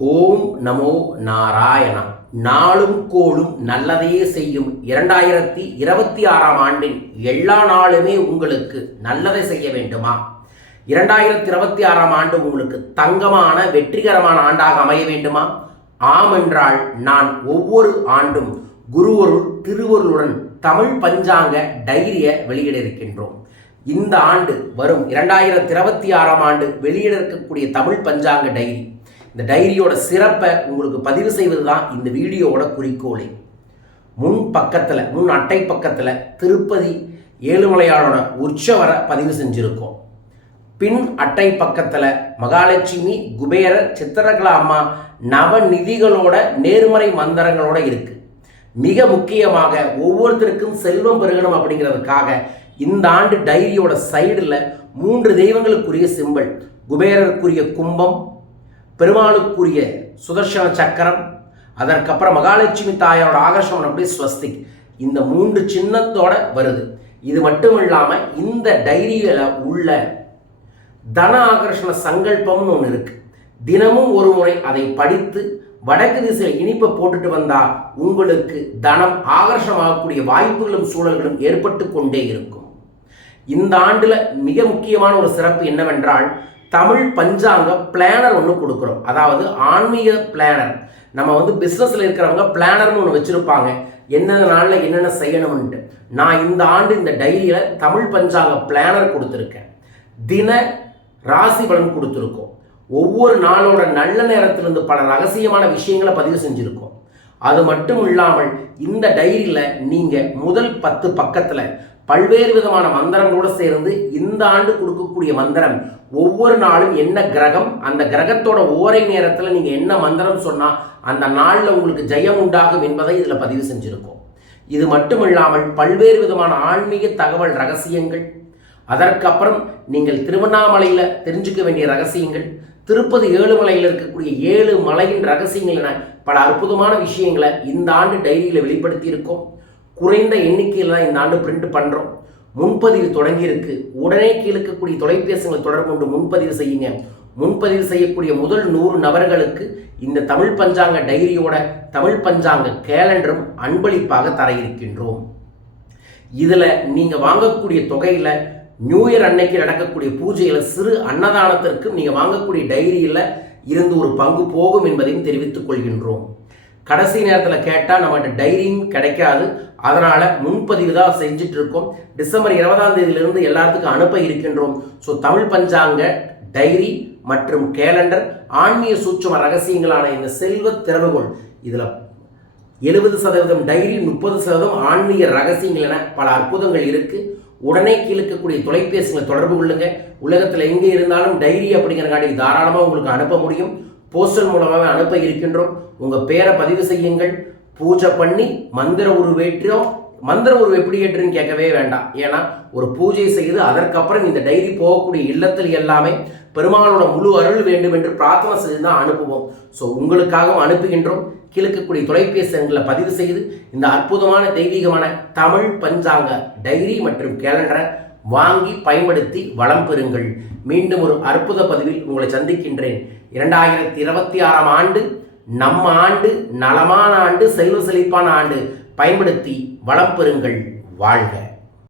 ஓம் நமோ நாராயணா நாளும் கோளும் நல்லதையே செய்யும் இரண்டாயிரத்தி இருபத்தி ஆறாம் ஆண்டின் எல்லா நாளுமே உங்களுக்கு நல்லதை செய்ய வேண்டுமா? இரண்டாயிரத்தி இருபத்தி ஆறாம் ஆண்டு உங்களுக்கு தங்கமான வெற்றிகரமான ஆண்டாக அமைய வேண்டுமா? ஆம் என்றால் நான் ஒவ்வொரு ஆண்டும் குருவருள் திருவருளுடன் தமிழ் பஞ்சாங்க டைரியை வெளியிட இருக்கின்றோம் இந்த ஆண்டு வரும் இரண்டாயிரத்தி இருபத்தி ஆறாம் ஆண்டு வெளியிட இருக்கக்கூடிய தமிழ் பஞ்சாங்க டைரி. இந்த டைரியோட சிறப்பை உங்களுக்கு பதிவு செய்வது தான் இந்த வீடியோவோட குறிக்கோளே. முன் பக்கத்தில் முன் அட்டை பக்கத்தில் திருப்பதி ஏழுமலையானோட உற்சவரை பதிவு செஞ்சுருக்கோம். பின் அட்டை பக்கத்தில் மகாலட்சுமி குபேரர் சித்திரகலா அம்மா நவநிதிகளோட நேர்மறை மந்திரங்களோட இருக்கு. மிக முக்கியமாக ஒவ்வொருத்தருக்கும் செல்வம் பெருகணும் அப்படிங்கிறதுக்காக இந்த ஆண்டு டைரியோட சைடில் மூன்று தெய்வங்களுக்குரிய சிம்பிள் குபேரருக்குரிய கும்பம் பெருமாளுக்குரிய சுதர்சன சக்கரம் அதற்கப்புறம் மகாலட்சுமி தாயாரோட ஆகர்ஷம் அப்படியே ஸ்வஸ்திக். இந்த மூன்று சின்னத்தோட வருது. இது மட்டும் இல்லாமல் இந்த டைரியில் உள்ள தன ஆகர்ஷண சங்கல்பம்னு ஒன்று இருக்கு. தினமும் ஒரு முறை அதை படித்து வடக்கு திசையில் இனிப்பை போட்டுட்டு வந்தால் உங்களுக்கு தனம் ஆகர்ஷமாகக்கூடிய வாய்ப்புகளும் சூழல்களும் ஏற்பட்டு கொண்டே இருக்கும். இந்த ஆண்டில் மிக முக்கியமான ஒரு சிறப்பு என்னவென்றால் தமிழ் பஞ்சாங்க பிளானர் ஒன்று கொடுக்குறோம். அதாவது ஆன்மீக பிளானர் நம்ம வந்து பிஸ்னஸில் இருக்கிறவங்க பிளானர்னு ஒன்று வச்சுருப்பாங்க. என்னென்ன நாளில் என்னென்ன செய்யணும்ன்ட்டு. நான் இந்த ஆண்டு இந்த டைரியில் தமிழ் பஞ்சாங்க பிளானர் கொடுத்துருக்கேன். தின ராசி பலன் கொடுத்துருக்கோம். ஒவ்வொரு நாளோட நல்ல நேரத்திலிருந்து பல ரகசியமான விஷயங்களை பதிவு செஞ்சுருக்கோம். அது மட்டும் இல்லாமல் இந்த டைரியில் நீங்கள் முதல் பத்து பக்கத்தில் பல்வேறு விதமான மந்திரங்களோடு சேர்ந்து இந்த ஆண்டு கொடுக்கக்கூடிய மந்திரம் ஒவ்வொரு நாளும் என்ன கிரகம் அந்த கிரகத்தோட ஓரை நேரத்தில் நீங்கள் என்ன மந்திரம் சொன்னால் அந்த நாளில் உங்களுக்கு ஜெயம் உண்டாகும் என்பதை இதில் பதிவு செஞ்சுருக்கோம். இது மட்டும் இல்லாமல் பல்வேறு விதமான ஆன்மீக தகவல் ரகசியங்கள் அதற்கப்புறம் நீங்கள் திருவண்ணாமலையில் தெரிஞ்சுக்க வேண்டிய ரகசியங்கள் திருப்பதி ஏழுமலையில் இருக்கக்கூடிய ஏழு மலையின் ரகசியங்கள் என பல அற்புதமான விஷயங்களை இந்த ஆண்டு டைரியில் வெளிப்படுத்தி இருக்கோம் குறைந்த எண்ணிக்கையில் தான் இந்த ஆண்டு பிரிண்ட் பண்ணுறோம் முன்பதிவு தொடங்கியிருக்கு. உடனே கீழக்கக்கூடிய தொலைபேசிகளை தொடர்பு கொண்டு முன்பதிவு செய்யுங்க. முன்பதிவு செய்யக்கூடிய முதல் நூறு நபர்களுக்கு இந்த தமிழ் பஞ்சாங்க டைரியோட தமிழ் பஞ்சாங்க கேலண்டரும் அன்பளிப்பாக தர இருக்கின்றோம். இதில் நீங்கள் வாங்கக்கூடிய தொகையில் நியூ இயர் அன்னைக்கு நடக்கக்கூடிய பூஜையில் சிறு அன்னதானத்திற்கும் நீங்கள் வாங்கக்கூடிய டைரியில் இருந்து ஒரு பங்கு போகும் என்பதையும் தெரிவித்துக் கொள்கின்றோம். கடைசி நேரத்தில் கேட்டால் நம்மகிட்ட டைரியும் கிடைக்காது. அதனால் முன்பதிவு தான் செஞ்சுட்டு இருக்கோம் டிசம்பர் இருபதாம் தேதியிலிருந்து எல்லாத்துக்கும் அனுப்ப இருக்கின்றோம். ஸோ தமிழ் பஞ்சாங்க டைரி மற்றும் கேலண்டர் ஆன்மீக சூட்சம ரகசியங்களான இந்த செல்வ திறவுகோள். இதில் எழுபது சதவீதம் டைரி முப்பது சதவீதம் ஆன்மீக ரகசியங்கள் என பல அற்புதங்கள் இருக்குது உடனே கீழக்கக்கூடிய தொலைபேசிகளை தொடர்பு கொள்ளுங்கள் உலகத்தில் எங்கே இருந்தாலும் டைரி அப்படிங்கிறங்காட்டி தாராளமாக உங்களுக்கு அனுப்ப முடியும். போஸ்டல் மூலமாக அனுப்ப இருக்கின்றோம். உங்கள் பேரை பதிவு செய்யுங்கள். பூஜை பண்ணி மந்திர உருவேற்றோ மந்திர உருவம் எப்படி ஏற்றுன்னு கேட்கவே வேண்டாம். ஏன்னா ஒரு பூஜை செய்து அதற்கப்புறம் இந்த டைரி போகக்கூடிய இல்லத்தில் எல்லாமே பெருமாளோட முழு அருள் வேண்டும் என்று பிரார்த்தனை செய்து தான் அனுப்புவோம். ஸோ உங்களுக்காகவும் அனுப்புகின்றோம். கிழக்கக்கூடிய தொலைபேசி எண்களை பதிவு செய்து இந்த அற்புதமான தெய்வீகமான தமிழ் பஞ்சாங்க டைரி மற்றும் கேலண்டரை வாங்கி பயன்படுத்தி வளம் பெறுங்கள். மீண்டும் ஒரு அற்புத பதிவில் உங்களை சந்திக்கின்றேன். இரண்டாயிரத்தி இருபத்தி ஆறாம் ஆண்டு நம்ம ஆண்டு நலமான ஆண்டு செல்வ செழிப்பான ஆண்டு. பயன்படுத்தி வளம் பெறுங்கள். வாழ்க.